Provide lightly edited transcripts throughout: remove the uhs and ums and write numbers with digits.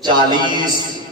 40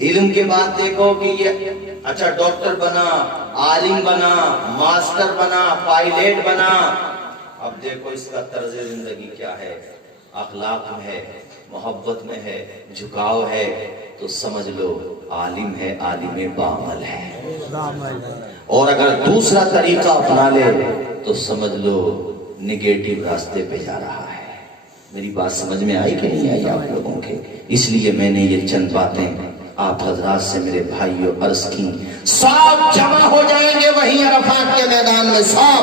علم کے بعد دیکھو کہ یہ اچھا ڈاکٹر بنا، عالم بنا، ماسٹر بنا، پائلٹ بنا، اب دیکھو اس کا طرز زندگی کیا ہے، اخلاق میں ہے، محبت میں ہے، جھکاؤ ہے، تو سمجھ لو عالم ہے، عالم بعمل ہے۔ اور اگر دوسرا طریقہ اپنا لے تو سمجھ لو نگیٹو راستے پہ جا رہا ہے۔ میری بات سمجھ میں آئی کہ نہیں آئی آپ لوگوں کے؟ اس لیے میں نے یہ چند باتیں آپ حضرات سے میرے بھائیوں عرض کی۔ سب جمع ہو جائیں گے وہیں عرفات کے میدان میں، سب،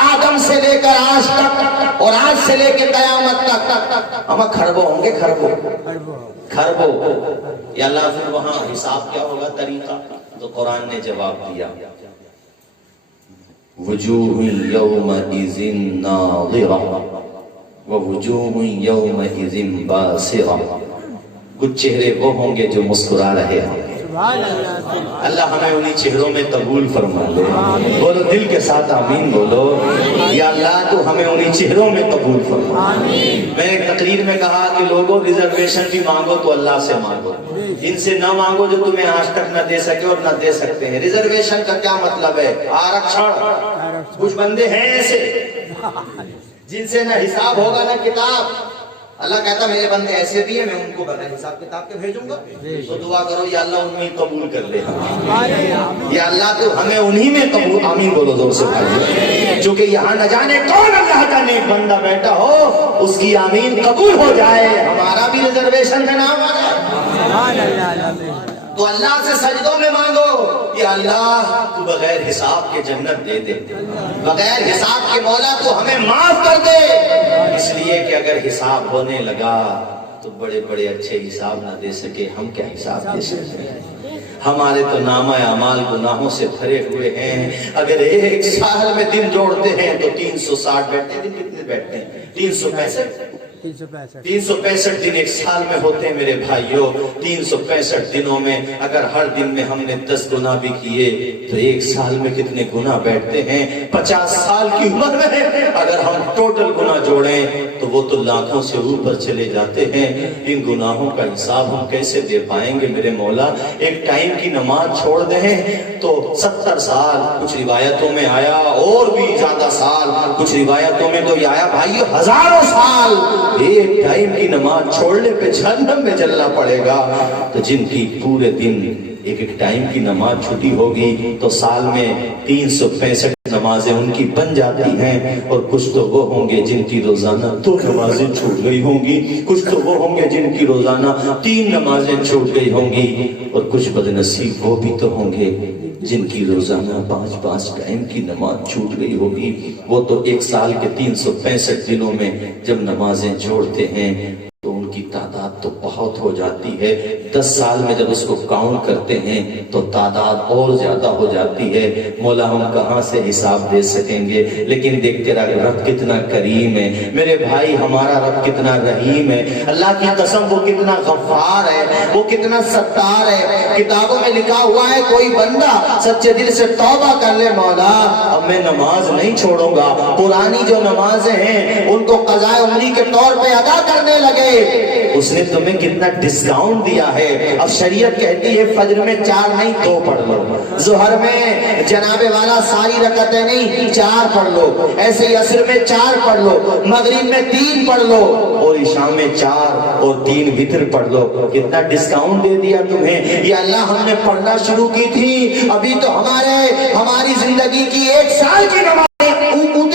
آدم سے لے کر آج تک اور آج سے لے کے قیامت تک ہم کھربوں ہوں گے، کھربوں۔ یا اللہ پھر وہاں حساب کیا ہوگا، طریقہ؟ تو قرآن نے جواب دیا، وجوہ یومئذ ناظرہ ووجوہ یومئذ باسرہ، کچھ چہرے وہ ہوں گے جو مسکرا رہے ہوں گے۔ اللہ ہمیں انہی چہروں میں قبول فرما لے، بولو دل کے ساتھ آمین بولو، یا اللہ تو ہمیں انہی چہروں میں قبول فرما۔ میں ایک تقریر میں کہا کہ لوگوں ریزرویشن بھی مانگو تو اللہ سے مانگو، ان سے نہ مانگو جو تمہیں آج تک نہ دے سکے اور نہ دے سکتے ہیں۔ ریزرویشن کا کیا مطلب ہے؟ آرکشن۔ کچھ بندے ہیں ایسے جن سے نہ حساب ہوگا نہ کتاب۔ اللہ کہتا میرے بندے ایسے بھی ہیں، میں ان کو بغیر حساب کتاب کے بھیجوں گا، تو دعا کرو یا اللہ ان میں قبول کر لے، یا اللہ تو ہمیں انہی میں قبول، آمین بولو زور سے بھائی، چونکہ یہاں نہ جانے کون اللہ کا نیک بندہ بیٹھا ہو، اس کی آمین قبول ہو جائے، ہمارا بھی ریزرویشن کا نام آ جائے۔ تو اللہ سے سجدوں میں مانگو، یا اللہ تو بغیر حساب کے جنت دے دے، بغیر حساب کے مولا تو ہمیں معاف کر دے، اس لیے کہ اگر حساب ہونے لگا تو بڑے بڑے اچھے حساب نہ دے سکے، ہم کیا حساب دے سکتے ہیں؟ ہمارے تو نامہ اعمال گناہوں سے بھرے ہوئے ہیں۔ اگر ایک سال میں دن جوڑتے ہیں تو 360 بیٹھتے ہیں، دن کتنے بیٹھتے ہیں؟ 365 دن ایک سال میں ہوتے ہیں میرے بھائیوں۔ 365 دنوں میں اگر ہر دن میں ہم نے 10 گناہ بھی کیے تو ایک سال میں کتنے گناہ بیٹھتے ہیں؟ 50 سال کی عمر میں اگر ہم ٹوٹل گناہ جوڑیں تو وہ تو لاکھوں سے اوپر چلے جاتے ہیں۔ ان گناہوں کا حساب ہم کیسے دے پائیں گے میرے مولا؟ ایک ٹائم کی نماز چھوڑ دیں تو 70 سال، کچھ روایتوں میں آیا اور بھی زیادہ سال، کچھ روایتوں میں تو یہ آیا بھائیو ہزاروں سال ایک ٹائم کی نماز چھوڑنے پہ جہنم میں جلنا پڑے گا۔ تو جن کی پورے دن ایک ایک ٹائم کی نماز چھٹی ہوگی تو سال میں 365 نمازیں ان کی بن جاتی ہیں، اور کچھ تو وہ ہوں گے جن کی روزانہ 2 نمازیں چھوٹ گئی ہوں گی، کچھ تو وہ ہوں گے جن کی روزانہ 3 نمازیں چھوٹ گئی ہوں گی، اور کچھ بدنصیب وہ بھی تو ہوں گے جن کی روزانہ 5 ٹائم کی نماز چھوٹ گئی ہوگی۔ وہ تو ایک سال کے 365 دنوں میں جب نمازیں چھوڑتے ہیں تو ان کی تعداد تو بہت ہو جاتی ہے۔ 10 سال میں جب اس کو کاؤنٹ کرتے ہیں تو تعداد اور زیادہ ہو جاتی ہے۔ مولا ہم کہاں سے حساب دے سکیں گے؟ لیکن دیکھ تیرا رب کتنا کریم ہے میرے بھائی، ہمارا رب کتنا رحیم ہے، اللہ کی قسم وہ کتنا غفار ہے، وہ کتنا ستار ہے۔ کتابوں میں لکھا ہوا ہے کوئی بندہ سچے دل سے توبہ کر لے، مولا اب میں نماز نہیں چھوڑوں گا، پرانی جو نمازیں ہیں ان کو قضاء عمری کے طور پہ ادا کرنے لگے، اس نے تمہیں کتنا ڈسکاؤنٹ دیا ہے۔ اب شریعت کہتی ہے فجر میں 4 نہیں 2 پڑھ لو، ظہر میں جناب والا ساری رکعتیں نہیں 4 پڑھ لو، ایسے ہی عصر میں 4 پڑھ لو، مغرب میں 3 پڑھ لو، اور عشاء میں 4 اور 3 وتر پڑھ لو۔ کتنا ڈسکاؤنٹ دے دیا تمہیں۔ یا اللہ ہم نے پڑھنا شروع کی تھی، ابھی تو ہماری زندگی کی 1 سال کی نماز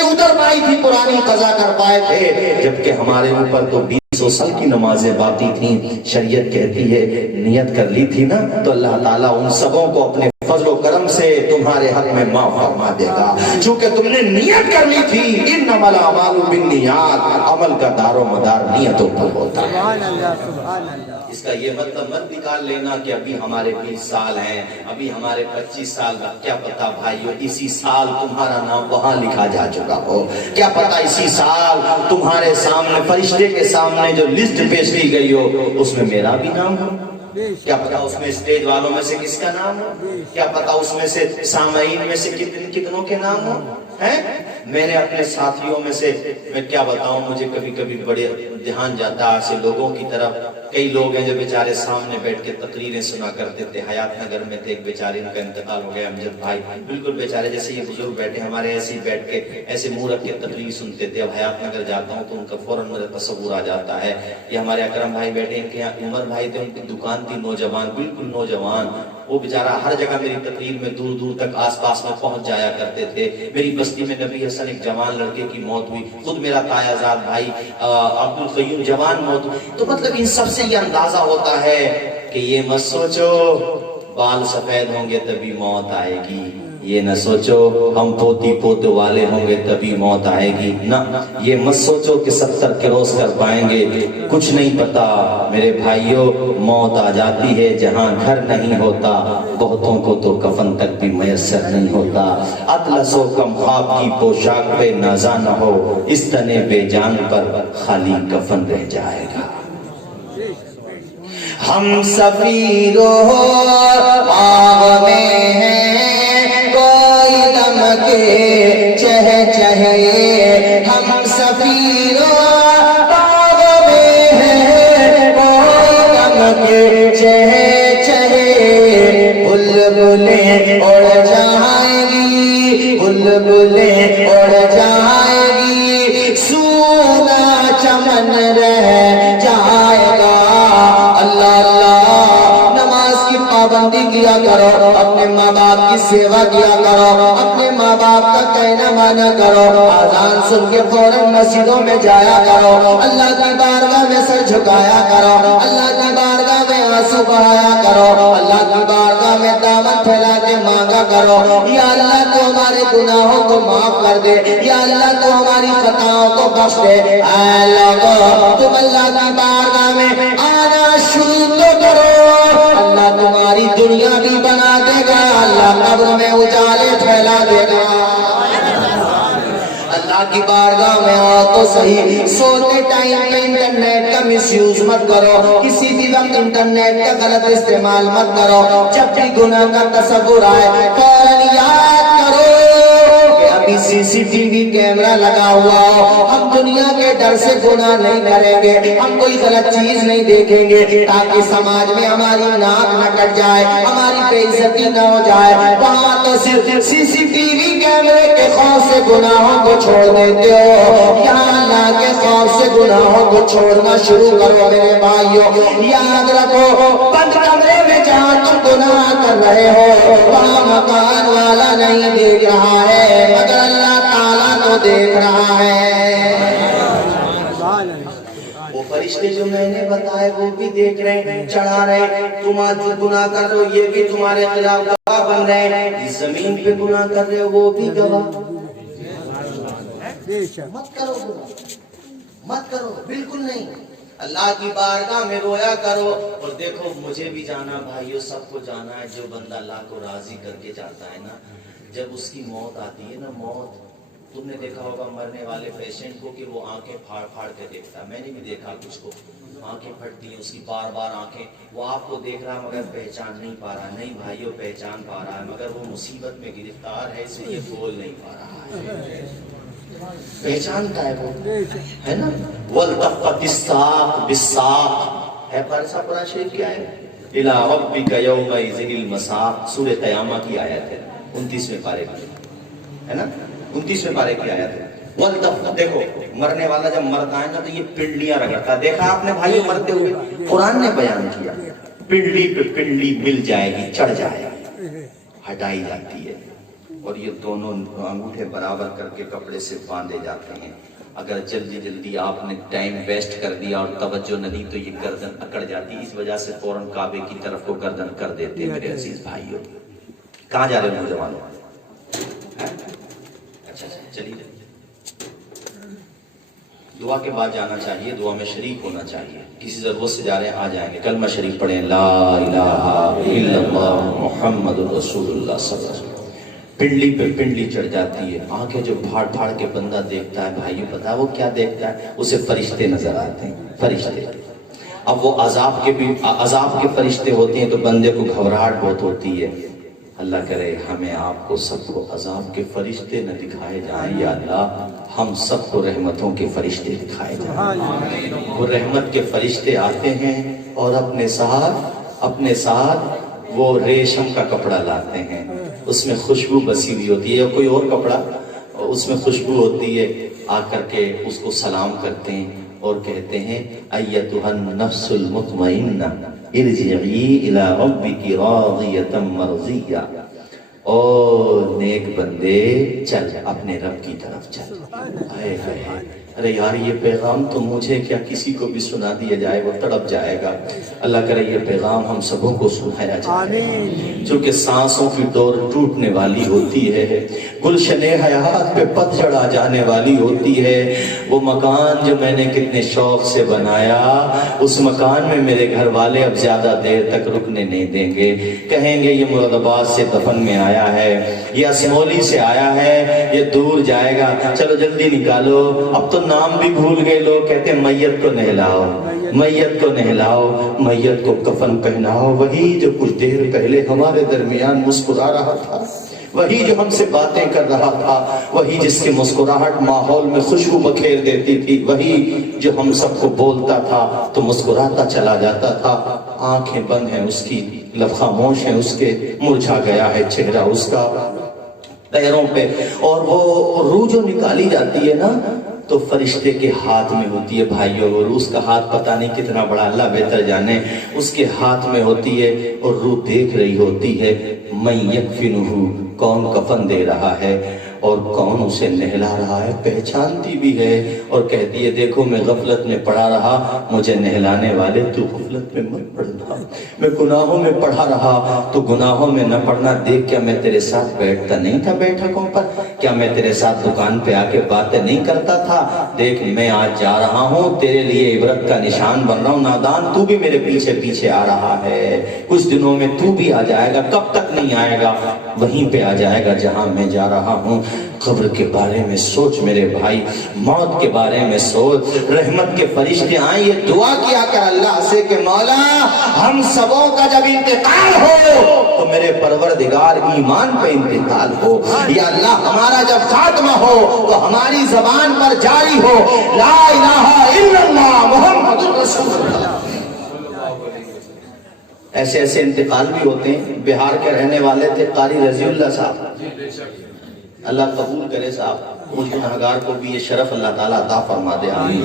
اتر پائی تھی، پرانی قضا کر پائے تھے، جبکہ ہمارے اوپر تو 200 سال کی نمازیں باقی تھیں۔ شریعت کہتی ہے نیت کر لی تھی نا تو اللہ تعالیٰ ان سبوں کو اپنے فضل و کرم سے تمہارے حق میں معاف فرما دے گا، چونکہ تم نے نیت کر لی تھی۔ انما الاعمال بالنیات، عمل کا دار و مدار نیتوں پر ہوتا ہے۔ اس کا یہ مطلب مت نکال لینا کہ ابھی ہمارے 20 سال ہیں، ابھی ہمارے 25 سال، کیا پتا بھائیو اسی سال تمہارا نام وہاں لکھا جا چکا ہو، کیا پتا اسی سال تمہارے سامنے فرشتے کے سامنے جو لسٹ پیش کی گئی ہو اس میں میرا بھی نام ہو، کیا پتا اس میں اسٹیج والوں میں سے کس کا نام ہو، کیا پتا اس میں سے سامعین میں سے کتنوں کے نام ہو۔ میں نے اپنے ساتھیوں میں سے میں کیا بتاؤں، مجھے کبھی کبھی بڑے دھیان جاتا ہے ایسے لوگوں کی طرف. کئی لوگ ہیں جو بیچارے سامنے بیٹھ کے تقریریں سنا کرتے تھے. حیات نگر میں تھے ایک بیچارے، ان کا انتقال ہو گیا، امجد بھائی، بالکل بیچارے جیسے یہ بزرگ بیٹھے ہمارے ایسے ہی بیٹھ کے ایسے منہ رکھ کے تقریر سنتے تھے. اب حیات نگر جاتا ہوں تو ان کا فوراً میرا تصور آ جاتا ہے. یہ ہمارے اکرم بھائی بیٹھے، ان کے یہاں عمر بھائی تھے، ان کی دکان تھی، نوجوان، بالکل نوجوان. وہ بیچارہ ہر جگہ میری تقریر میں دور دور تک آس پاس میں پہنچ جایا کرتے تھے. میری بستی میں نبی حسن ایک جوان لڑکے کی موت ہوئی، خود میرا تایا زاد بھائی عبد القیوم جوان موت ہوئی. تو مطلب ان سب سے یہ اندازہ ہوتا ہے کہ یہ مت سوچو بال سفید ہوں گے تبھی موت آئے گی، یہ نہ سوچو ہم پوتی پوتے والے ہوں گے تبھی موت آئے گی، نہ یہ مت سوچو کہ 70 کروس کر پائیں گے. کچھ نہیں پتا میرے بھائیوں، موت آ جاتی ہے جہاں گھر نہیں ہوتا. بہتوں کو تو کفن تک بھی میسر نہیں ہوتا. اطلس و کم خواب کی پوشاک پہ نازا نہ ہو، اس تنے بے جان پر خالی کفن رہ جائے گا. ہم سفیروں باغ میں ہیں کوئی دم کے چہ چہے، ہم سفیروں باغ میں ہیں کوئی دم کے چہ چہے. بلبلیں اڑ جائیں گی، بلبلیں اڑ جائیں گی، سونا چمن رہ جائے گا. پابندی کیا کرو، اپنے ماں باپ کی سیوا کیا کرو، اپنے ماں باپ کا کہنا مانا کرو. اذان سن کے فوراً مسجدوں میں جایا کرو، اللہ کی بارگاہ میں سر جھکایا کرو، اللہ کی بارگاہ میں آنسو بہایا کرو، اللہ کی بارگاہ میں دامن پھیلا کے مانگا کرو. یا اللہ تو ہمارے گناہوں کو معاف کر دے، یا اللہ تو ہماری خطاؤں کو بخش دے. اے لوگو تم اللہ کی بارگاہ میں آنا شروع تو کرو، اللہ تمہاری دنیا بھی بنا دے گا، اللہ قبر میں اجالے پھیلا دے گا. اللہ کی بارگاہ میں آؤ تو صحیح. سوتے ٹائم پہ انٹرنیٹ کا مس یوز مت کرو، کسی بھی وقت انٹرنیٹ کا غلط استعمال مت کرو. جب بھی گناہ کا تصور آئے فوراً یاد کرو کہ ابھی سی سی ٹی وی کیمرہ لگا ہوا ہو، ہم دنیا کے ڈر سے گناہ نہیں کریں گے، ہم کوئی غلط چیز نہیں دیکھیں گے، تاکہ سماج میں ہماری ناک نہ کٹ جائے، ہماری بے عزتی نہ ہو جائے. وہاں تو صرف سی سی ٹی وی کیمرے کے خوف سے گناہوں کو چھوڑ دیتے ہو، یہاں اللہ کے خوف سے گناہوں کو چھوڑنا شروع کرو. میرے بھائیوں یاد رکھو، بند کمرے میں جہاں تم گناہ کر رہے ہو وہاں مکان والا نہیں دیکھ رہا ہے مگر اللہ تعالیٰ تو دیکھ رہا ہے. وہ فرشتے جو میں نے بتائے وہ بھی دیکھ رہے ہیں، چڑھا رہے ہیں. تم آج جو گناہ کر رہے ہو یہ بھی تمہارے خلاف گواہ بن رہے ہیں. اس زمین پہ گناہ کر رہے ہو وہ بھی گواہ. مت کرو گناہ، مت کرو، بالکل نہیں. اللہ کی بارگاہ میں رویا کرو. اور دیکھو مجھے بھی جانا بھائیو، سب کو جانا ہے. جو بندہ اللہ کو راضی کر کے جاتا ہے نا، جب اس کی موت آتی ہے نا، موت تم نے دیکھا ہوگا مرنے والے پیشنٹ کو کہ وہ آنکھیں پھاڑ پھاڑ کے دیکھتا ہے. میں نے بھی دیکھا کچھ کو آنکھیں پھٹتی ہیں اس کی بار بار آنکھیں. وہ آپ کو دیکھ رہا مگر پہچان نہیں پا رہا. نہیں بھائیو پہچان پا رہا ہے مگر وہ مصیبت میں گرفتار ہے اس لیے بول نہیں پا رہا ہے. پہچانتا ہے وہ، ہے نا. وَالْتَفَّتِ السَّاقُ بِالسَّاقِ ہے پارسا قرآن شریف کی آیت. إِلَىٰ رَبِّكَ يَوْمَئِذٍ الْمَسَاقُ سورہ قیامہ کی آیت ہے، 29ویں پارے کی ہے نا، 29ویں پارے کی آیت ہے. وَالْتَفَّتِ دیکھو مرنے والا جب مرتا ہے نا تو یہ پنڈلیاں رگڑتا ہے. دیکھا آپ نے بھائی مرتے ہوئے، قرآن نے بیان کیا پنڈلی پہ پنڈلی مل جائے گی، چڑھ جائے گی، ہٹائی جاتی ہے. اور یہ دونوں انگوٹھے برابر کر کے کپڑے سے باندھے جاتے ہیں. اگر جلدی جلدی آپ نے ٹائم ویسٹ کر دیا اور توجہ نہ دی تو یہ گردن اکڑ جاتی. اس وجہ سے فوراً کعبے کی طرف کو گردن کر دیتے. میرے عزیز بھائیوں کہاں جا رہے ہو نوجوانوں؟ اچھا چلیے دعا کے بعد جانا چاہیے، دعا میں شریک ہونا چاہیے. کسی ضرورت سے جا رہے ہیں آ جائیں گے. کلمہ شریف پڑھیں لا الہ الا اللہ محمد رسول اللہ صلی اللہ علیہ وسلم. پنڈلی پہ پنڈلی چڑھ جاتی ہے. آنکھیں جو پھاڑ پھاڑ کے بندہ دیکھتا ہے بھائیو پتا وہ کیا دیکھتا ہے؟ اسے فرشتے نظر آتے ہیں، فرشتے. اب وہ عذاب کے فرشتے ہوتے ہیں تو بندے کو گھبراہٹ بہت ہوتی ہے. اللہ کرے ہمیں آپ کو سب کو عذاب کے فرشتے نہ دکھائے جائیں، یا اللہ ہم سب کو رحمتوں کے فرشتے دکھائے جائیں۔ وہ رحمت کے فرشتے آتے ہیں اور اپنے ساتھ وہ ریشم کا کپڑا لاتے ہیں، اس میں خوشبو بسی ہوئی ہوتی ہے، یا کوئی اور کپڑا اس میں خوشبو ہوتی ہے، آ کر کے اس کو سلام کرتے ہیں اور کہتے ہیں ایتھا النفس المطمئنہ ارجعی الی ربک راضیۃ مرضیہ، او نیک بندے چل اپنے رب کی طرف چل۔ ہائے ہائے، ارے یار یہ پیغام تو مجھے کیا کسی کو بھی سنا دیا جائے وہ تڑپ جائے گا۔ اللہ کرے یہ پیغام ہم سبوں کو سنایا جائے، چونکہ سانسوں کی ڈور ٹوٹنے والی ہوتی ہے، گلشن حیات پہ پتجھڑ آ جانے والی ہوتی ہے۔ وہ مکان جو میں نے کتنے شوق سے بنایا، اس مکان میں میرے گھر والے اب زیادہ دیر تک رکنے نہیں دیں گے، کہیں گے یہ مراد آباد سے دفن میں آیا ہے، یہ اسمولی سے آیا ہے، یہ دور جائے گا، چلو جلدی نکالو۔ اب تو نام بھی بھول گئے لوگ، کہتے ہیں میت کو نہلاؤ، میت کو نہلاؤ، میت کو کفن پہناؤ۔ وہی جو کچھ دیر پہلے ہمارے درمیان مسکرا رہا تھا، وہی جو ہم سے باتیں کر رہا تھا، وہی جس کی مسکراہٹ ماحول میں خوشبو بکھیر دیتی تھی، وہی جو ہم سب کو بولتا تھا تو مسکراتا چلا جاتا تھا، آنکھیں بند ہیں اس کی، لب خاموش ہیں اس کے، مرجھا گیا ہے چہرہ اس کا پیروں پہ، اور وہ روح جو نکالی جاتی ہے نا تو فرشتے کے ہاتھ میں ہوتی ہے بھائیوں، اور اس کا ہاتھ پتہ نہیں کتنا بڑا، اللہ بہتر جانے، اس کے ہاتھ میں ہوتی ہے اور روح دیکھ رہی ہوتی ہے من یکفنہ، کون کفن دے رہا ہے اور کون اسے نہلا رہا ہے، پہچانتی بھی ہے اور کہتی ہے دیکھو میں غفلت میں پڑا رہا، مجھے نہلانے والے تو غفلت میں مت پڑنا، میں گناہوں میں پڑا رہا تو گناہوں میں نہ پڑنا، دیکھ کیا میں تیرے ساتھ بیٹھتا نہیں تھا بیٹھکوں پر، کیا میں تیرے ساتھ دکان پہ آ کے باتیں نہیں کرتا تھا، دیکھ میں آج جا رہا ہوں تیرے لیے عبرت کا نشان بن رہا ہوں، نادان تو بھی میرے پیچھے پیچھے آ رہا ہے، کچھ دنوں میں تو بھی آ جائے گا، کب تک نہیں آئے گا، وہیں پہ آ جائے گا جہاں میں جا رہا ہوں۔ قبر کے بارے میں سوچ میرے بھائی، موت کے بارے میں سوچ، رحمت کے فرشتے آئیں، یہ دعا کیا کر اللہ سے کہ مولا ہم سبوں کا جب انتقال ہو تو میرے پروردگار ایمان پہ انتقال ہو، یا اللہ ہمارا جب خاتمہ ہو تو ہماری زبان پر جاری ہو لا الہ الا اللہ محمد رسول اللہ۔ ایسے ایسے انتقال بھی ہوتے ہیں، بہار کے رہنے والے تھے قاری رضی اللہ صاحب، اللہ قبول کرے صاحب، مجھ گنہگار کو بھی یہ شرف اللہ تعالیٰ عطا فرما دے، آمین۔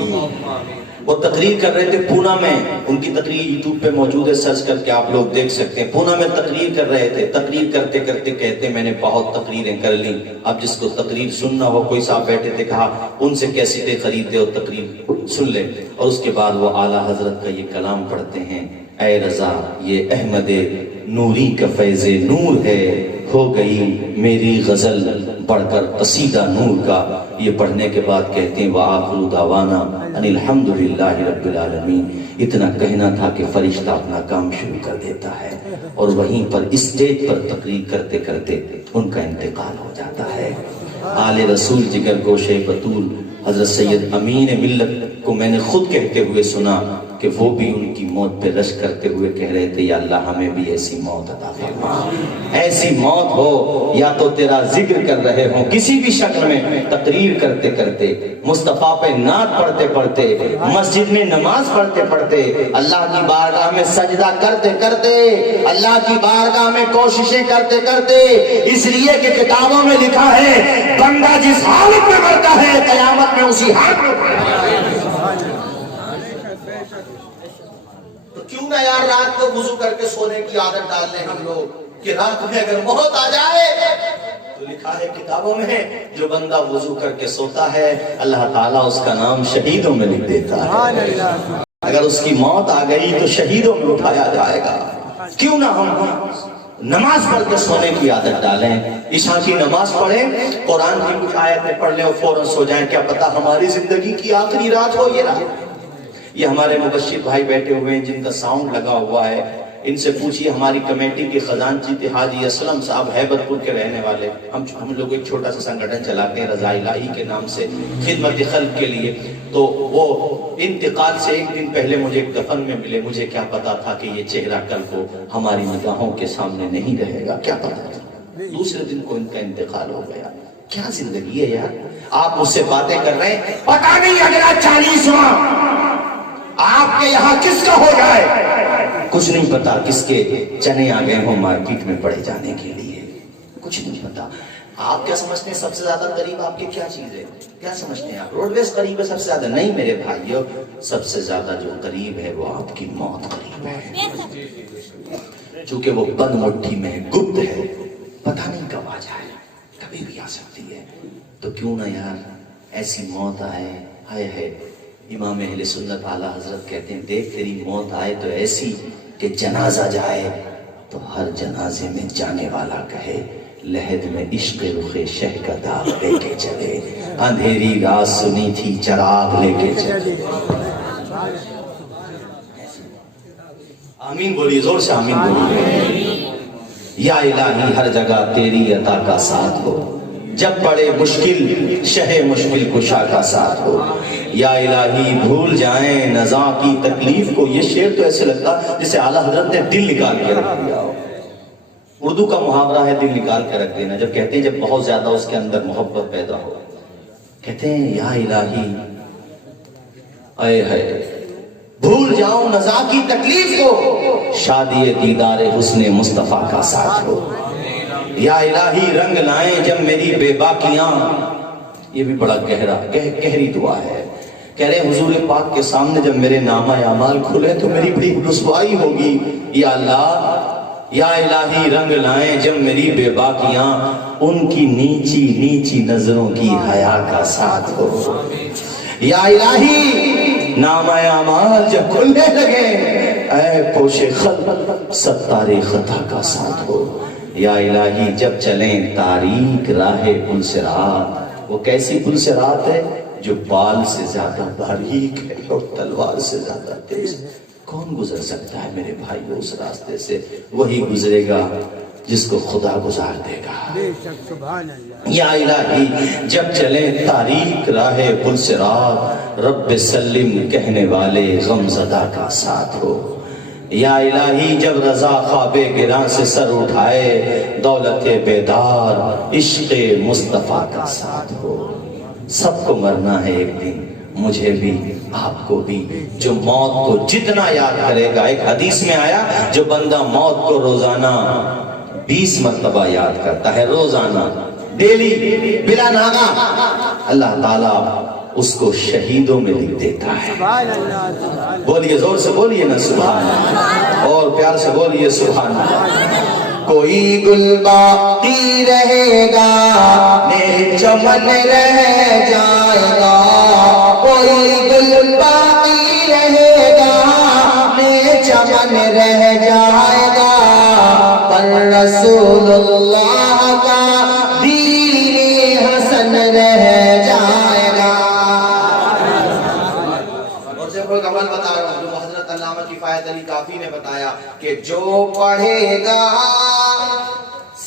وہ تقریر کر رہے تھے پونا میں، ان کی تقریر یوٹیوب پہ موجود ہے، سرچ کر کے آپ لوگ دیکھ سکتے ہیں، پونا میں تقریر کر رہے تھے، تقریر کرتے کرتے کہتے میں نے بہت تقریریں کر لیں، اب جس کو تقریر سننا ہو، کوئی صاحب بیٹھے تھے، کہا ان سے کیسٹیں خریدتے اور تقریر سن لیں، اور اس کے بعد وہ اعلیٰ حضرت کا یہ کلام پڑھتے ہیں، اے رضا یہ احمد نوری کا فیض نور ہے، ہو گئی میری غزل پڑھ کر قصیدہ نور کا، یہ پڑھنے کے بعد کہتے ہیں وآخر دعوانا ان الحمدللہ رب العالمین۔ اتنا کہنا تھا کہ فرشتہ اپنا کام شروع کر دیتا ہے، اور وہیں پر اسٹیج پر تقریر کرتے کرتے ان کا انتقال ہو جاتا ہے۔ آل رسول جگر گوشے بطول حضرت سید امین ملت کو میں نے خود کہتے ہوئے سنا کہ وہ بھی ان کی موت پہ رشک کرتے ہوئے کہہ رہے تھے یا اللہ ہمیں بھی ایسی موت عطا فرما، ایسی موت ہو یا تو تیرا ذکر کر رہے ہوں کسی بھی شکل میں، تقریر کرتے کرتے، مصطفیٰ پہ نعت پڑھتے پڑھتے، مسجد میں نماز پڑھتے پڑھتے، اللہ کی بارگاہ میں سجدہ کرتے کرتے، اللہ کی بارگاہ میں کوششیں کرتے کرتے، اس لیے کہ کتابوں میں لکھا ہے بندہ جس حالت میں مرتا ہے قیامت میں اسی حالت میں۔ تو کیوں نہ یار رات کو وضو کر کے سونے کی عادت ڈال لیں ہم لوگ، کہ رات میں اگر موت آ جائے تو لکھا ہے کتابوں میں جو بندہ وضو کر کے سوتا ہے اللہ تعالیٰ اس کا نام شہیدوں میں لکھ دیتا ہے، اگر اس کی موت آ گئی تو شہیدوں میں اٹھایا جائے گا۔ کیوں نہ ہم نماز پڑھ کے سونے کی عادت ڈالیں، عشاء کی نماز پڑھیں، قرآن کی کچھ آیتیں پڑھ لیں اور فوراً سو جائیں، کیا پتہ ہماری زندگی کی آخری رات ہو یہ رات۔ یہ ہمارے مبشر بھائی بیٹھے ہوئے ہیں جن کا ساؤنڈ لگا ہوا ہے، ان سے پوچھیے ہماری کمیٹی کے خزانچی تھے حاجی اسلم صاحب، ہیبت پور کے رہنے والے. ہم لوگ ایک چھوٹا سا سنگٹھن چلاتے ہیں رضا الہی کے نام سے، خدمت خلق کے لیے. تو وہ انتقال سے ایک دن پہلے مجھے ایک دفن میں ملے. مجھے کیا پتا تھا کہ یہ چہرہ کل کو ہماری نگاہوں کے سامنے نہیں رہے گا، کیا پتا تھا. دوسرے دن کو ان کا انتقال ہو گیا. کیا زندگی ہے یار. آپ مجھ سے باتیں کر رہے ہیں، پتا نہیں اگلا 40واں آپ کے یہاں کس کا ہو جائے. کچھ نہیں پتا کس کے چنے آ گئے ہوں مارکیٹ میں پڑے جانے کے لیے، کچھ نہیں پتا. آپ کیا سمجھتے ہیں سب سے زیادہ قریب آپ کے کیا چیز ہے؟ کیا سمجھتے ہیں آپ روڈ ویز قریب ہے سب سے زیادہ؟ نہیں میرے بھائیو، سب سے زیادہ جو قریب ہے وہ آپ کی موت قریب ہے. چونکہ وہ بند مٹھی میں گپت ہے، پتہ نہیں کب آ جائے، کبھی بھی آ سکتی ہے. تو کیوں نہ یار ایسی موت آئے. ہائے ہے امام اہل سنت اعلیٰ حضرت کہتے ہیں دیکھ تیری موت آئے تو ایسی کہ جنازہ جائے تو ہر جنازے میں جانے والا کہے لحد میں عشق رخ شہ کا داغ لے کے چلے، اندھیری رات سنی تھی چراغ لے کے چلے. آمین بولیے زور سے، آمین بولیے. یا الہی ہر جگہ تیری عطا کا ساتھ ہو، جب پڑے مشکل شہ مشکل کشا کا ساتھ ہو. یا الہی بھول جائیں نزاع کی تکلیف کو. یہ شعر تو ایسے لگتا جسے اعلیٰ حضرت نے دل نکال کے رکھ دیا ہو. اردو کا محاورہ ہے دل نکال کے رکھ دینا. جب کہتے ہیں جب بہت زیادہ اس کے اندر محبت پیدا ہو، کہتے ہیں یا الہی اے ہے بھول جاؤں نزاع کی تکلیف کو، شادی دیدار حسن مصطفیٰ کا ساتھ ہو. یا الہی رنگ لائیں جب میری بے باکیاں. یہ بھی بڑا گہری دعا ہے. کہہ رہے حضور پاک کے سامنے جب میرے نامہ اعمال کھلے تو میری بڑی رسوائی ہوگی. یا اللہ یا الہی رنگ لائیں جب میری بے باکیاں، ان کی نیچی نیچی نظروں کی حیا کا ساتھ ہو. یا الہی نامہ اعمال جب کھلنے لگے اے پوش خط ستار خطا کا ساتھ ہو. یا الہی جب چلیں تاریک راہ پلسرات. وہ کیسی پلسرات ہے جو بال سے زیادہ باریک ہے اور تلوار سے زیادہ تیز. کون گزر سکتا ہے میرے بھائی اس راستے سے؟ وہی گزرے گا جس کو خدا گزار دے گا. یا الہی جب چلیں تاریک راہ پلسرات، رب سلم کہنے والے غم زدہ کا ساتھ ہو. یا الہی جب رضا خواب گراں سے سر اٹھائے، دولت بیدار عشق مصطفیٰ کا ساتھ ہو. سب کو مرنا ہے ایک دن، مجھے بھی آپ کو بھی. جو موت کو جتنا یاد کرے گا، ایک حدیث میں آیا جو بندہ موت کو روزانہ 20 مرتبہ یاد کرتا ہے، روزانہ ڈیلی بلا ناغہ، اللہ تعالیٰ اس کو شہیدوں میں لکھ دیتا ہے. بولیے زور سے بولیے نا سبحان اللہ، اور پیار سے بولیے سبحان اللہ. کوئی گل باقی رہے گا میرے چمن رہ جائے گا، کوئی گل باقی رہے گا میرے چمن رہ جائے گا، پر رسول اللہ کا دین حسن رہ جائے گا. اور سے کوئی قول بتا رہا ہوں جو حضرت علامہ کفایت علی کافی نے بتایا کہ جو پڑھے گا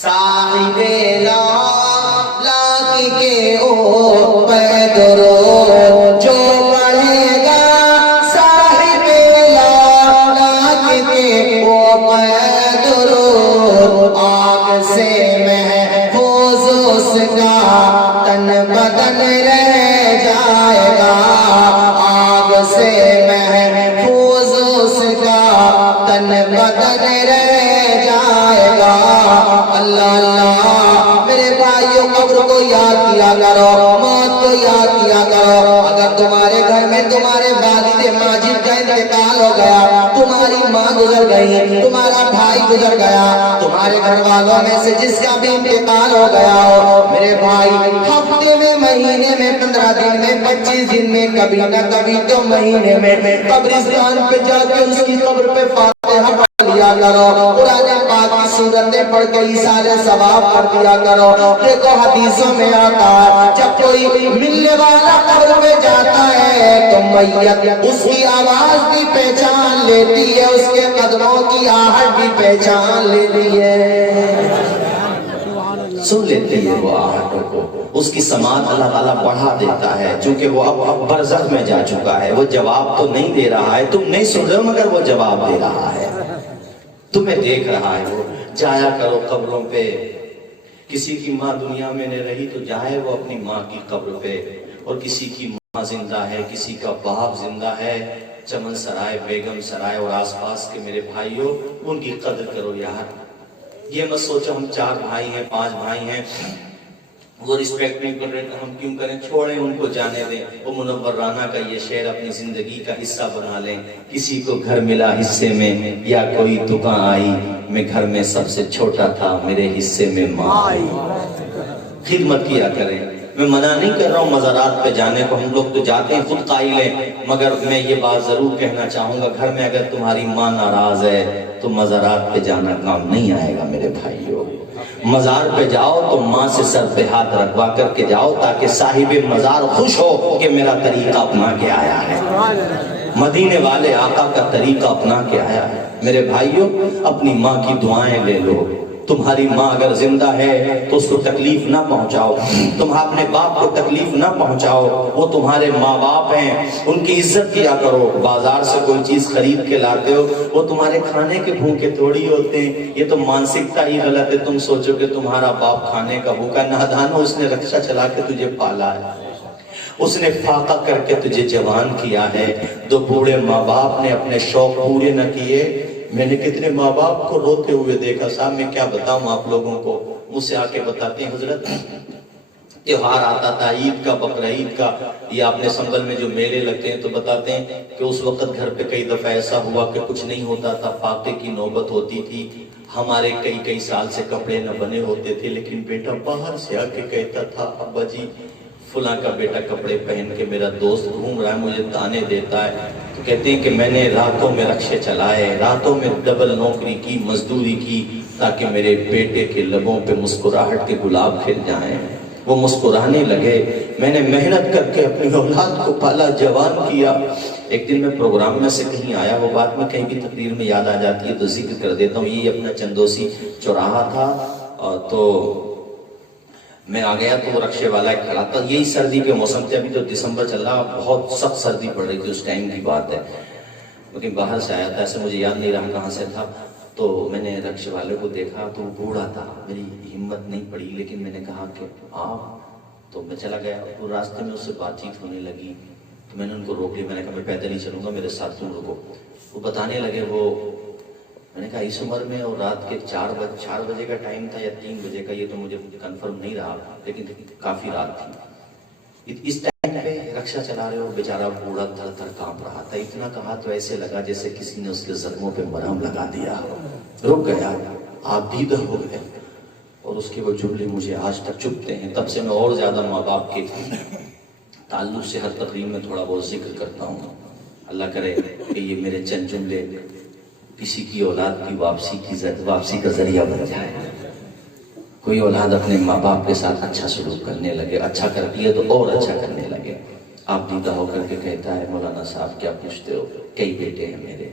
صاحب لا لاکی کے اوپر درود، جو پڑھے گا صاحب لا لاکی کے اوپر درود، آگ سے محفوظ اس کا تن بدن رہ جائے گا، آگ سے محفوظ اس کا تن بدن رہ جائے گا. اللہ اللہ میرے بھائیوں، قبر کو یاد کیا کرو، موت کو یاد کیا کرو. اگر تمہارے گھر میں تمہارے والد ماجد کا انتقال ہو گیا، تمہاری ماں گزر گئی، تمہارا بھائی گزر گیا، تمہارے گھر والوں میں سے جس کا بھی انتقال ہو گیا ہو، میرے بھائی ہفتے میں، مہینے میں، 15 دن میں، 25 دن میں، کبھی نہ کبھی تو مہینے میں قبرستان پہ جا کے اس کی قبر پہ فاتحہ دیا کرو، قرآن پاک کی سورتیں پڑھ کے سارے ثواب کر دیا کرو۔ دیکھو حدیثوں میں آتا ہے جب کوئی ملنے والا قبر میں جاتا ہے تو میت اس کی آواز بھی پہچان لیتی ہے، اس کے قدموں کی آہٹ بھی پہچان لیتی ہے، سن لیتی ہے وہ آہٹوں کو، اس کی سماعت اللہ تعالیٰ بڑھا دیتا ہے، چونکہ وہ اب برزخ میں جا چکا ہے، وہ جواب تو نہیں دے رہا ہے، تم نہیں سن رہے ہو مگر وہ جواب دے رہا ہے، تمہیں دیکھ رہا ہے۔ وہ جایا کرو قبروں پہ، کسی کی ماں دنیا میں نہیں رہی تو جائے وہ اپنی ماں کی قبر پہ، اور کسی کی ماں زندہ ہے، کسی کا باپ زندہ ہے، چمن سرائے، بیگم سرائے اور آس پاس کے میرے بھائیوں، ان کی قدر کرو یار۔ یہ مت سوچو ہم 4 بھائی ہیں 5 بھائی ہیں، وہ رسپیکٹ نہیں کر رہے تو ہم کیوں کریں، چھوڑیں ان کو جانے دیں۔ وہ منور رانا کا یہ شعر اپنی زندگی کا حصہ بنا لیں۔ کسی کو گھر ملا حصے میں یا کوئی دکان آئی، میں گھر میں سب سے چھوٹا تھا، میرے حصے میں ماں آئی۔ خدمت کیا کریں۔ میں منع نہیں کر رہا ہوں مزارات پہ جانے کو، ہم لوگ تو جاتے ہیں خود قائل ہیں، مگر میں یہ بات ضرور کہنا چاہوں گا، گھر میں اگر تمہاری ماں ناراض ہے تو مزارات پہ جانا کام نہیں آئے گا میرے بھائیوں۔ مزار پہ جاؤ تو ماں سے سر پہ ہاتھ رکھوا کر کے جاؤ تاکہ صاحب مزار خوش ہو کہ میرا طریقہ اپنا کے آیا ہے، مدینے والے آقا کا طریقہ اپنا کے آیا ہے۔ میرے بھائیوں اپنی ماں کی دعائیں لے لو، تمہاری ماں اگر زندہ ہے تو اس کو تکلیف نہ پہنچاؤ، تم اپنے باپ کو تکلیف نہ پہنچاؤ، وہ تمہارے ماں باپ ہیں، ان کی عزت کیا کرو۔ بازار سے کوئی چیز خرید کے لاتے ہو، وہ تمہارے کھانے کے بھوکے تھوڑی ہوتے ہیں، یہ تو مانسکتا ہی غلط ہے۔ تم سوچو کہ تمہارا باپ کھانے کا بھوکا، نادانو اس نے رکشا چلا کے تجھے پالا ہے، اس نے فاقہ کر کے تجھے جوان کیا ہے۔ 2 بوڑھے ماں باپ نے اپنے شوق پورے نہ کیے، میں نے کتنے ماں باپ کو روتے ہوئے دیکھا، صاحب میں کیا بتاؤں آپ لوگوں کو، مجھ سے آ کے بتاتے ہیں حضرت تیوہار آتا تھا، عید کا، بقرعید کا، یا اپنے سنبل میں جو میلے لگتے ہیں تو بتاتے ہیں کہ اس وقت گھر پہ کئی دفعہ ایسا ہوا کہ کچھ نہیں ہوتا تھا، فاقے کی نوبت ہوتی تھی، ہمارے کئی سال سے کپڑے نہ بنے ہوتے تھے، لیکن بیٹا باہر سے آ کے کہتا تھا ابا جی فلاں کا بیٹا کپڑے پہن کے میرا دوست گھوم رہا ہے، مجھے تانے دیتا ہے، تو کہتے ہیں کہ میں نے راتوں میں رکشے چلائے، راتوں میں ڈبل نوکری کی، مزدوری کی، تاکہ میرے بیٹے کے لبوں پہ مسکراہٹ کے گلاب کھل جائیں، وہ مسکرانے لگے۔ میں نے محنت کر کے اپنی اولاد کو پالا، جوان کیا۔ ایک دن میں پروگرام میں سے کہیں آیا، وہ بات میں کہیں بھی تقریر میں یاد آ جاتی ہے تو ذکر کر دیتا ہوں۔ یہ اپنا چندوسی چوراہا تھا، تو میں آ گیا تو وہ رکشے والا ایک کھڑا تھا، یہی سردی کے موسم تھے، ابھی تو دسمبر چل رہا، بہت سخت سردی پڑ رہی تھی، اس ٹائم کی بات ہے، لیکن باہر سے آیا تھا، ایسے مجھے یاد نہیں رہا کہاں سے تھا، تو میں نے رکشے والے کو دیکھا تو وہ بوڑھا تھا، میری ہمت نہیں پڑی، لیکن میں نے کہا کہ آپ، تو میں چلا گیا، تو راستے میں اس سے بات چیت ہونے لگی، تو میں نے ان کو روک لیا، میں نے کہا میں پیدل ہی چلوں گا، میرے ساتھ تم رکو۔ وہ بتانے لگے، وہ میں نے کہا اس عمر میں اور رات کے 4 بجے کا ٹائم تھا یا 3 بجے کا، یہ تو مجھے کنفرم نہیں رہا، لیکن کافی رات تھی، اس ٹائم پہ رکشا چلا رہے ہو، بیچارہ بوڑھا تھر تھر کانپ رہا تھا، اتنا کہا تو ایسے لگا جیسے کسی نے اس کے زخموں پہ مرہم لگا دیا، رک گیا، آپ دیدہ ہو گئے، اور اس کے وہ جملے مجھے آج تک چبھتے ہیں۔ تب سے میں اور زیادہ ماں باپ کے تعلق سے ہر تقریر میں تھوڑا بہت ذکر کرتا ہوں۔ اللہ کرے کہ یہ میرے چند جملے کسی کی اولاد کی واپسی کا ذریعہ بن جائے، کوئی اولاد اپنے ماں باپ کے ساتھ اچھا سلوک کرنے لگے، اچھا کرتی ہے تو اور اچھا کرنے لگے۔ آپ دیدہ ہو کر کے کہتا ہے مولانا صاحب کیا پوچھتے ہو، کئی بیٹے ہیں میرے،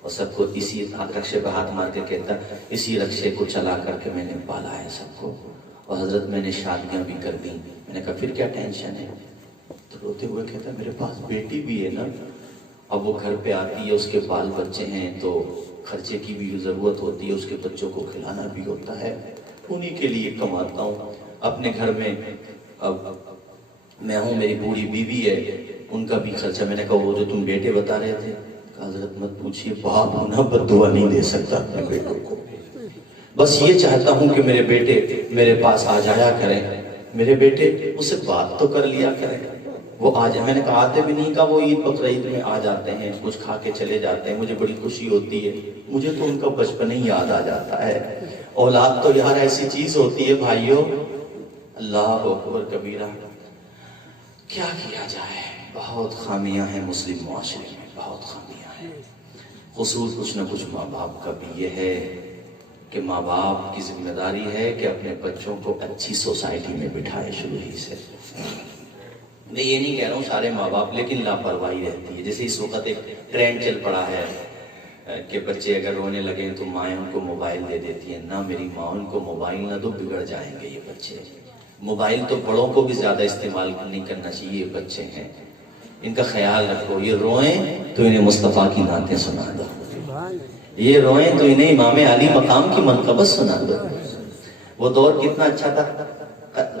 اور سب کو اسی رکشے پہ ہاتھ مار کے کہتا ہے اسی رکشے کو چلا کر کے میں نے پالا ہے سب کو، اور حضرت میں نے شادیاں بھی کر دی۔ میں نے کہا پھر کیا ٹینشن ہے؟ تو روتے ہوئے کہتا ہے میرے پاس بیٹی بھی ہے نا، اب وہ گھر پہ آتی ہے، اس کے بال بچے ہیں تو خرچے کی بھی ضرورت ہوتی ہے، اس کے بچوں کو کھلانا بھی ہوتا ہے، انہی کے لیے کماتا ہوں۔ اپنے گھر میں اب میں ہوں، میری بوڑھی بیوی ہے، ان کا بھی خرچہ۔ میں نے کہا وہ جو تم بیٹے بتا رہے تھے، کہا حضرت مت پوچھیے، باپ ہونا بد دعا نہیں دے سکتا اپنے بیٹوں کو، بس یہ چاہتا ہوں کہ میرے بیٹے میرے پاس آ جایا کریں، میرے بیٹے مجھ سے بات تو کر لیا کریں، وہ آ جائے۔ میں نے کہا آتے بھی نہیں، کہا وہ عید بقرعید میں آ جاتے ہیں، کچھ کھا کے چلے جاتے ہیں، مجھے بڑی خوشی ہوتی ہے، مجھے تو ان کا بچپن ہی یاد آ جاتا ہے۔ اولاد تو یار ایسی چیز ہوتی ہے بھائیوں، اللہ اکبر کبیرہ، کیا کیا جائے، بہت خامیاں ہیں مسلم معاشرے میں، بہت خامیاں ہیں۔ قصور کچھ نہ کچھ ماں باپ کا بھی یہ ہے کہ ماں باپ کی ذمہ داری ہے کہ اپنے بچوں کو اچھی سوسائٹی میں بٹھائے شروع ہی سے. میں یہ نہیں کہہ رہا ہوں سارے ماں باپ، لیکن لاپرواہی رہتی ہے. جیسے اس وقت ایک ٹرینڈ چل پڑا ہے کہ بچے اگر رونے لگیں تو مائیں ان کو موبائل دے دیتی ہیں. نہ میری ماں، ان کو موبائل نہ دو، بگڑ جائیں گے یہ بچے. موبائل تو بڑوں کو بھی زیادہ استعمال نہیں کرنا چاہیے، یہ بچے ہیں، ان کا خیال رکھو. یہ روئیں تو انہیں مصطفیٰ کی نعتیں سنا دو، یہ روئیں تو انہیں امام علی مقام کی منقبت سنا دو. وہ دور کتنا اچھا تھا.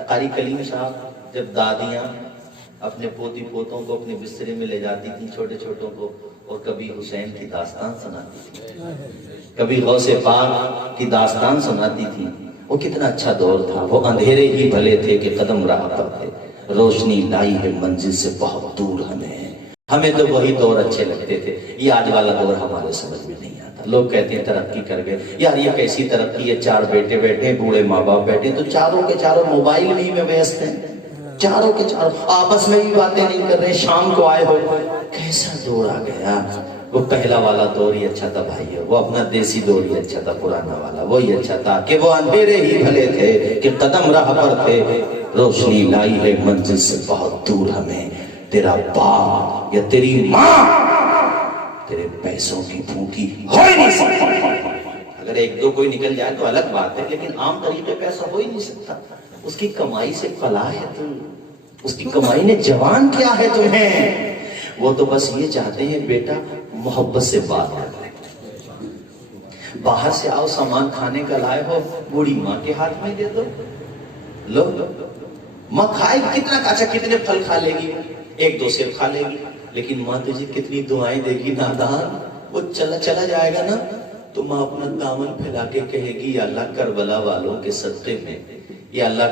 قاری کلیم صاحب جب دادیاں اپنے پوتی پوتوں کو اپنے بسترے میں لے جاتی تھیں، چھوٹے چھوٹوں کو، اور کبھی حسین کی داستان سناتی تھی، کبھی غوث پاک کی داستان سناتی تھی. وہ کتنا اچھا دور تھا. وہ اندھیرے ہی بھلے تھے کہ قدم راہ پر تھے، روشنی لائی ہے منزل سے بہت دور ہمیں تو وہی دور اچھے لگتے تھے. یہ آج والا دور ہمارے سمجھ میں نہیں آتا. لوگ کہتے ہیں ترقی کر گئے. یار یہ کیسی ترقی ہے؟ 4 بیٹے بیٹھے، بوڑھے ماں باپ بیٹھے، تو چاروں کے چاروں موبائل ہی میں ویست ہیں. چاروں کے چاروں آپس میں بھی باتیں نہیں کر رہے. شام کو آئے ہو، کیسا دور آ گیا. وہ پہلا والا دور ہی اچھا تھا بھائی، وہ اپنا دیسی دور ہی اچھا تھا. پرانا والا وہی اچھا تھا کہ وہ اندھیرے ہی بھلے تھے کہ قدم راہ پر تھے، روشنی لائی ہے منزل سے بہت دور ہمیں. تیرا باپ یا تیری ماں تیرے پیسوں کی بھوکی ہو ہی نہیں سکتی. اگر 1-2 کوئی نکل جائے تو الگ بات ہے، لیکن عام طریقے پہ ایسا ہو ہی نہیں سکتا. اس کی کمائی سے فلاح ہے تم، اس کی کمائی نے جوان کیا ہے تمہیں. وہ تو بس یہ چاہتے ہیں بیٹا محبت سے بات کریں. باہر سے آؤ، سامان کھانے کا لائے ہو، بوڑھی ماں کے ہاتھ میں دے دو. لو ماں کھائے کتنا، اچھا کتنے پھل کھا لے گی؟ 1-2 سیب کھا لے گی، لیکن ماں تجھے کتنی دعائیں دے گی. نادان وہ چلا جائے گا نا تو ماں اپنا دامن پھیلا کے کہے گی یا اللہ کربلا والوں کے صدقے میں، یا اللہ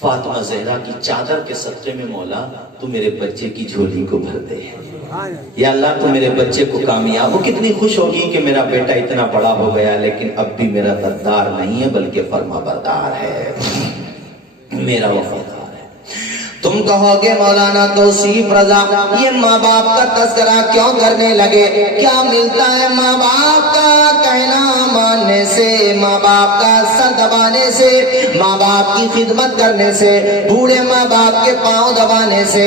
فاطمہ زہرا کی چادر کے صدقے میں مولا تو میرے بچے کی جھولی کو بھر دے. یا اللہ تو میرے بچے کو کامیاب. وہ کتنی خوش ہوگی کہ میرا بیٹا اتنا بڑا ہو گیا لیکن اب بھی میرا غدار نہیں ہے بلکہ فرما بردار ہے، میرا وفادار. تم کہو گے مولانا توصیف رضا یہ ماں باپ کا تذکرہ کیوں کرنے لگے؟ کیا ملتا ہے ماں باپ کا کہنا ماننے سے، ماں باپ کا سر دبانے سے، ماں باپ کی خدمت کرنے سے، بوڑھے ماں باپ کے پاؤں دبانے سے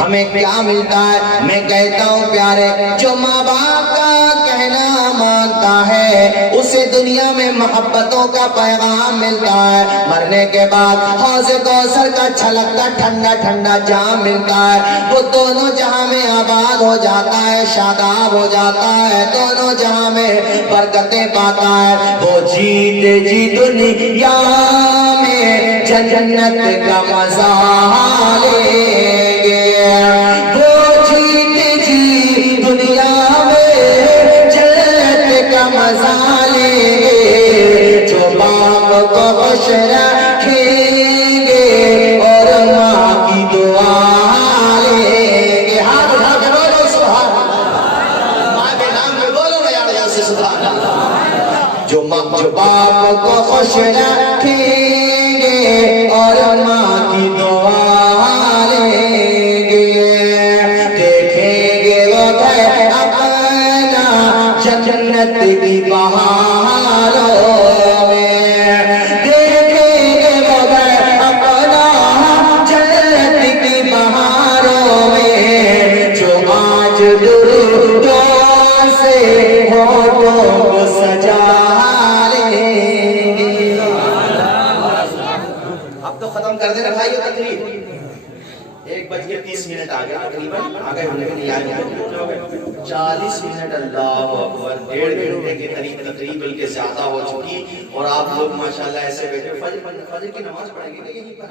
ہمیں کیا ملتا ہے؟ میں کہتا ہوں پیارے، جو ماں باپ کا کہنا مانتا ہے اسے دنیا میں محبتوں کا پیغام ملتا ہے، مرنے کے بعد حوض کوثر کا چھلکتا ٹھنڈا ٹھنڈا جام ملتا ہے. وہ دونوں جہاں میں آباد ہو جاتا ہے، شاداب ہو جاتا ہے، دونوں جہاں میں برکتیں پاتا ہے. وہ جیتے جی دنیا میں جنت کا مزہ لیں گے، وہ جیتے جی دنیا میں جنت کا مزہ لیں گے. جو باپ کو خوش رکھیں گے اور ماں کی دعا لیں گے. ہاتھ اٹھا کے بولو سبحان اللہ. ماں کے نام پہ بولو نا یار جیسے سبحان اللہ. جو باپ کو خوش رکھیں گے اور ماں کی دعا لیں گے، دیکھیں گے وہ گھر اپنا جنت کی بہاروں میں، دیکھیں گے وہ گھر اپنا جنت کی بہاروں میں. جو آج درودوں سے ہونٹوں کو سجا لیں گے. اب تو ختم کر دے رہے بھائی تقریب. 1:30 آ گیا تقریباً، آگے ہم نے بھی نہیں آیا 40 منٹ. اللہ اکبر، 1.5 گھنٹے کی تقریب بلکہ زیادہ ہو چکی، اور آپ لوگ ماشاءاللہ ایسے بیٹھے. فجر کی نماز پڑھیں گے یہیں پر.